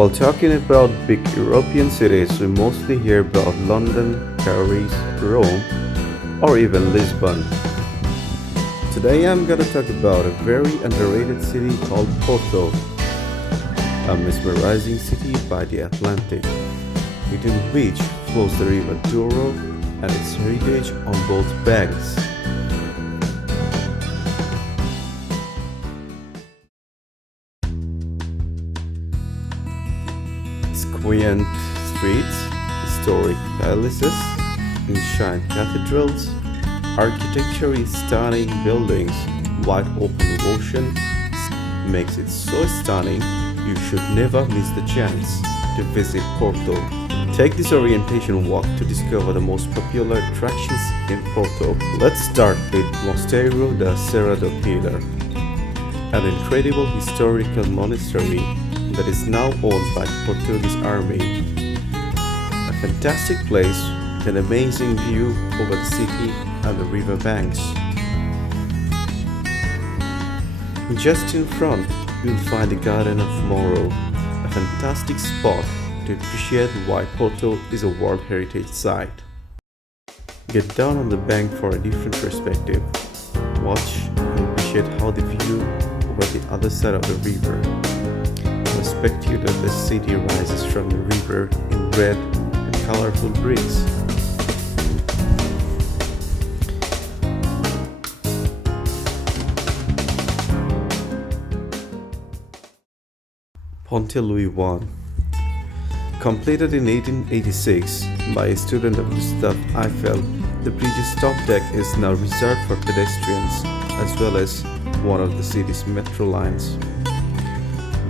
While talking about big European cities, we mostly hear about London, Paris, Rome, or even Lisbon. Today I'm gonna talk about a very underrated city called Porto, a mesmerizing city by the Atlantic, between which flows the river Douro and its heritage on both banks. Its quaint streets, historic palaces, ancient cathedrals, architecturally stunning buildings, wide open ocean makes it so stunning you should never miss the chance to visit Porto. Take this orientation walk to discover the most popular attractions in Porto. Let's start with Mosteiro da Serra do Pilar, an incredible historical monastery that is now owned by the Portuguese army. A fantastic place with an amazing view over the city and the river banks. Just in front, you'll find the Garden of Morro, a fantastic spot to appreciate why Porto is a World Heritage Site. Get down on the bank for a different perspective. Watch and appreciate how the view over the other side of the river. Perspective that the city rises from the river in red and colorful bricks. Ponte Louis I, completed in 1886 by a student of Gustave Eiffel, the bridge's top deck is now reserved for pedestrians as well as one of the city's metro lines.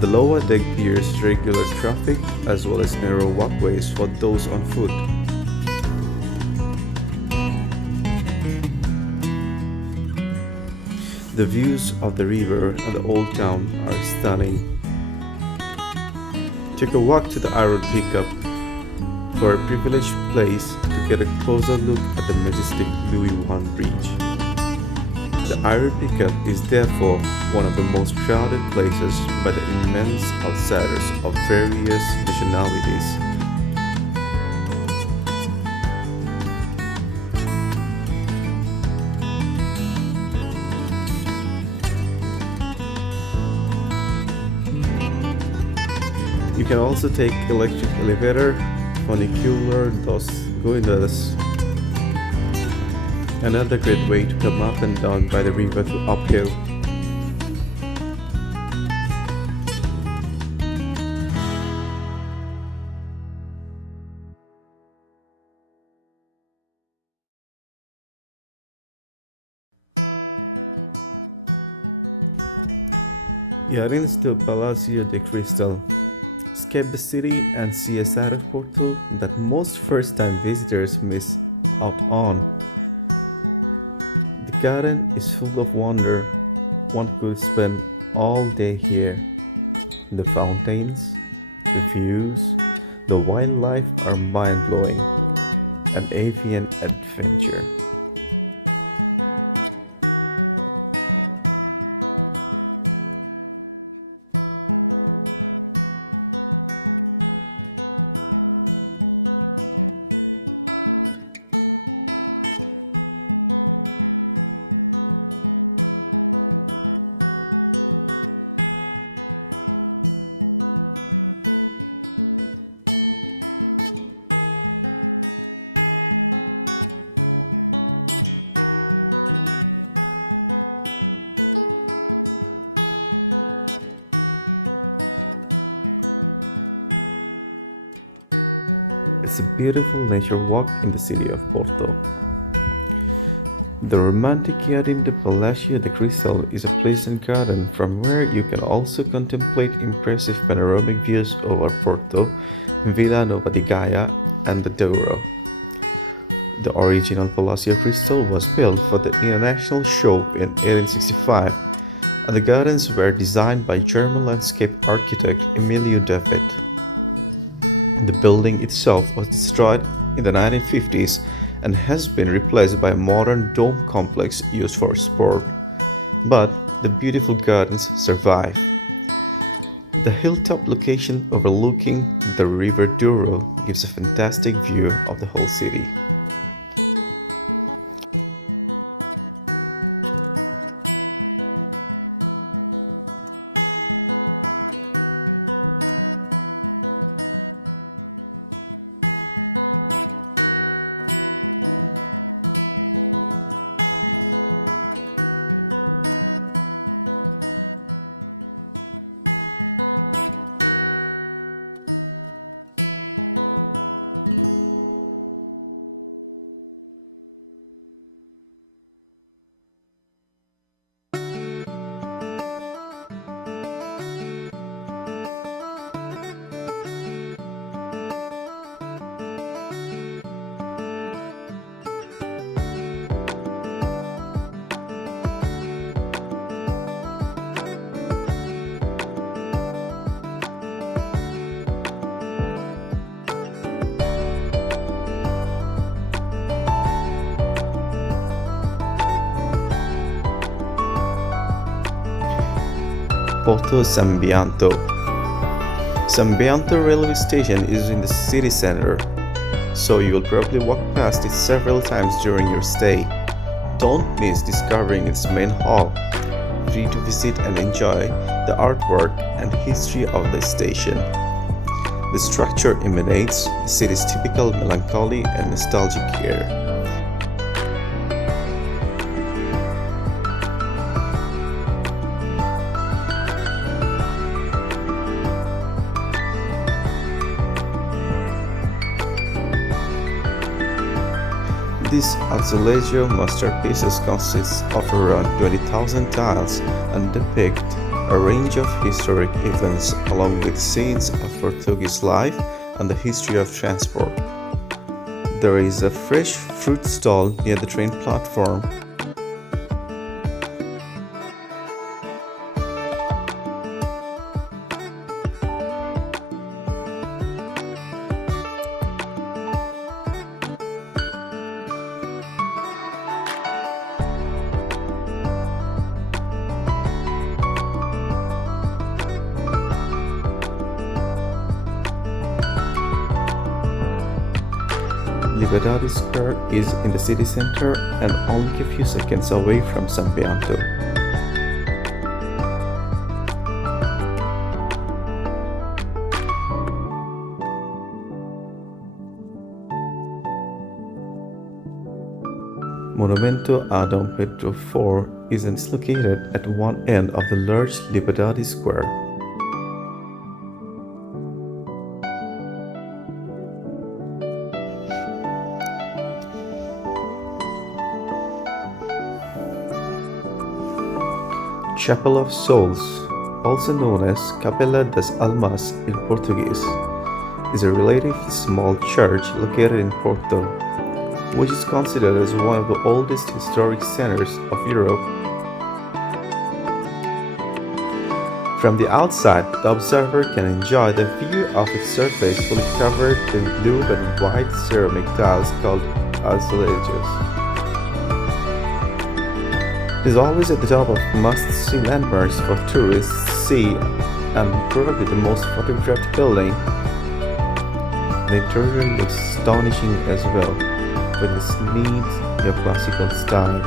The lower deck bears regular traffic as well as narrow walkways for those on foot. The views of the river and the old town are stunning. Take a walk to the Iron Pickup for a privileged place to get a closer look at the majestic Louis I Bridge. The Iron Pickup is therefore one of the most crowded places by the immense outsiders of various nationalities. You can also take electric elevator, funicular, dos gondolas. Another great way to come up and down by the river to uphill. Yarins to Palacio de Crystal. Escape the city and see a side of Porto that most first-time visitors miss out on. The garden is full of wonder. One could spend all day here. The fountains, the views, the wildlife are mind-blowing. An avian adventure. Beautiful nature walk in the city of Porto. The romantic garden de Palacio de Crystal is a pleasant garden from where you can also contemplate impressive panoramic views over Porto, Vila Nova de Gaia, and the Douro. The original Palacio de Crystal was built for the International Show in 1865, and the gardens were designed by German landscape architect Emilio David. The building itself was destroyed in the 1950s and has been replaced by a modern dome complex used for sport. But the beautiful gardens survive. The hilltop location overlooking the river Douro gives a fantastic view of the whole city. Porto Sambianto. Sambianto railway station is in the city center, so you will probably walk past it several times during your stay. Don't miss discovering its main hall, free to visit and enjoy the artwork and history of the station. The structure emanates the city's typical melancholy and nostalgic air. These azulejo masterpieces consist of around 20,000 tiles and depict a range of historic events along with scenes of Portuguese life and the history of transport. There is a fresh fruit stall near the train platform. Liberdade Square is in the city center and only a few seconds away from Sambianto. Monumento a Dom Pedro IV is located at one end of the large Liberdade Square. Chapel of Souls, also known as Capela das Almas in Portuguese, is a relatively small church located in Porto, which is considered as one of the oldest historic centers of Europe. From the outside, the observer can enjoy the view of its surface fully covered with blue and white ceramic tiles called azulejos. It is always at the top of must-see landmarks for tourists to see and probably the most photographed building. The interior looks astonishing as well, with its neat neoclassical style.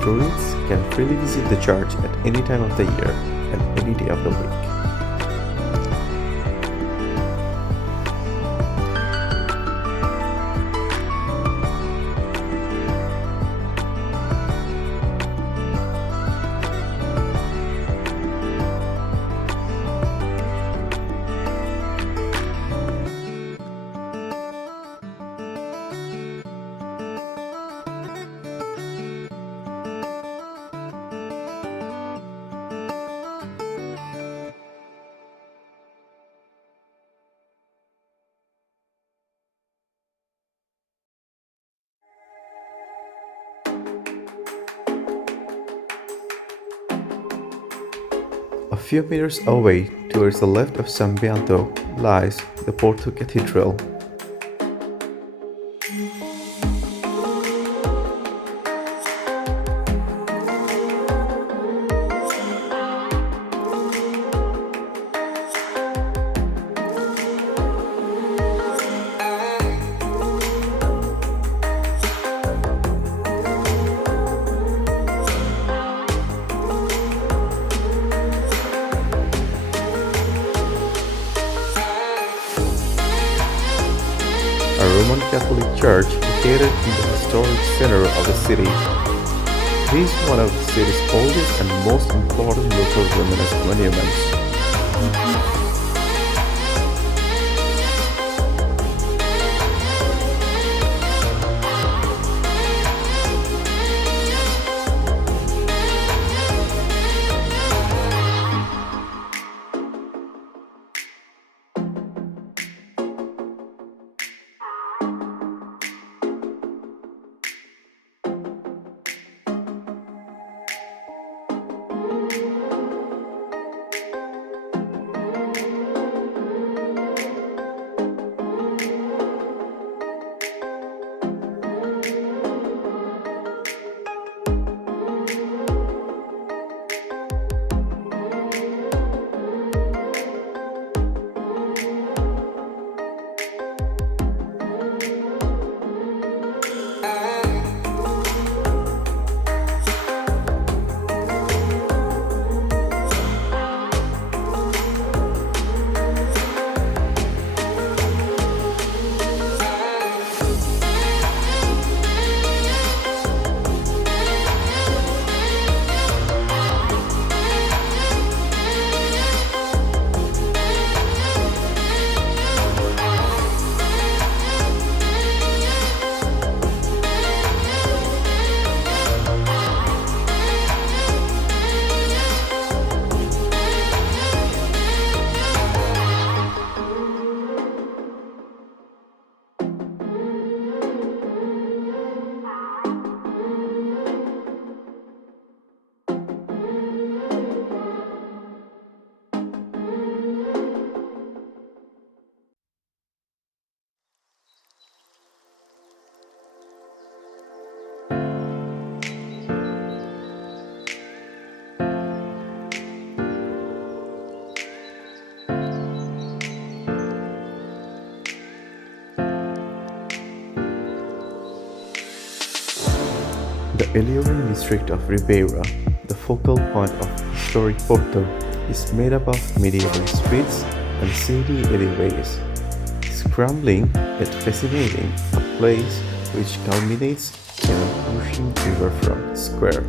Tourists can freely visit the church at any time of the year and any day of the week. A few meters away, towards the left of Sambianto, lies the Porto Cathedral. Catholic Church located in the historic center of the city. It is one of the city's oldest and most important local Romanesque monuments. The alluring district of Ribeira, the focal point of historic Porto, is made up of medieval streets and city alleyways. Scrambling yet fascinating, a place which culminates in an ocean riverfront square.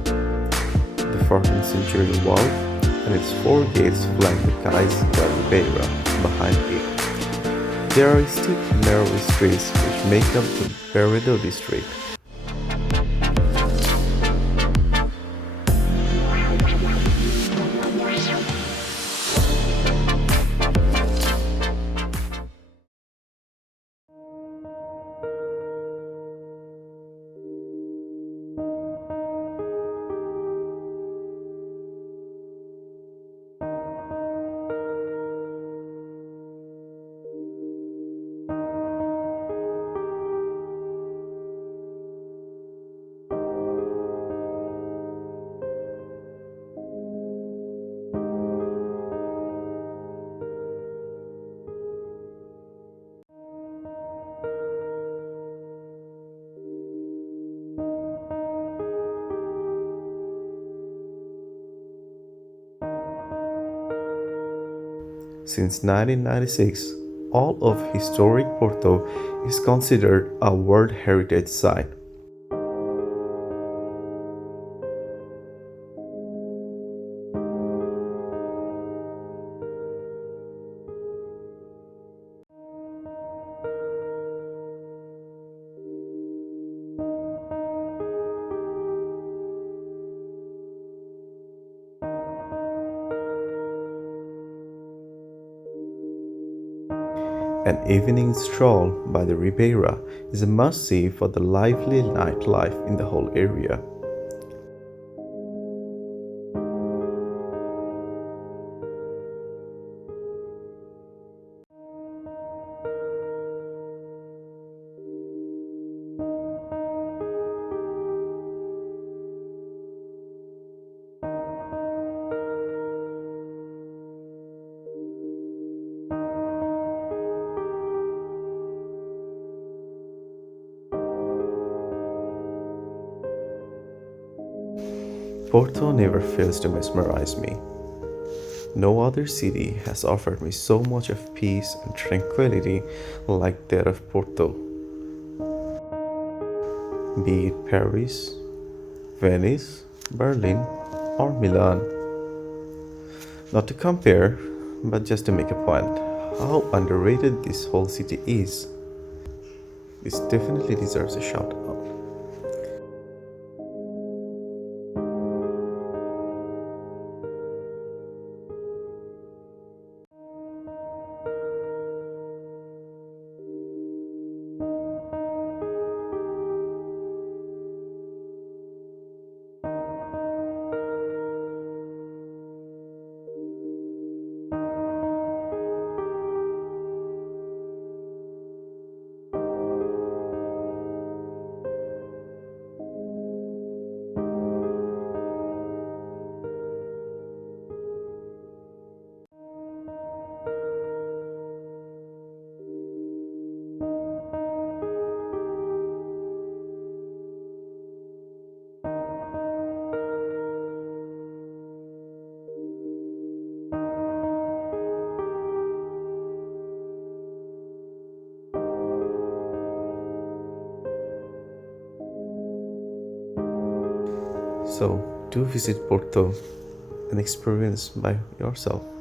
The 14th century wall and its four gates flank the Cais da Ribeira behind it. There are steep, narrow streets which make up the Peredo district. Since 1996, all of historic Porto is considered a World Heritage Site. An evening stroll by the Ribeira is a must-see for the lively nightlife in the whole area. Porto never fails to mesmerize me. No other city has offered me so much of peace and tranquility like that of Porto. be it Paris, Venice, Berlin, or Milan. Not to compare, but just to make a point, how underrated this whole city is. This definitely deserves a shout out. So, do visit Porto and experience by yourself.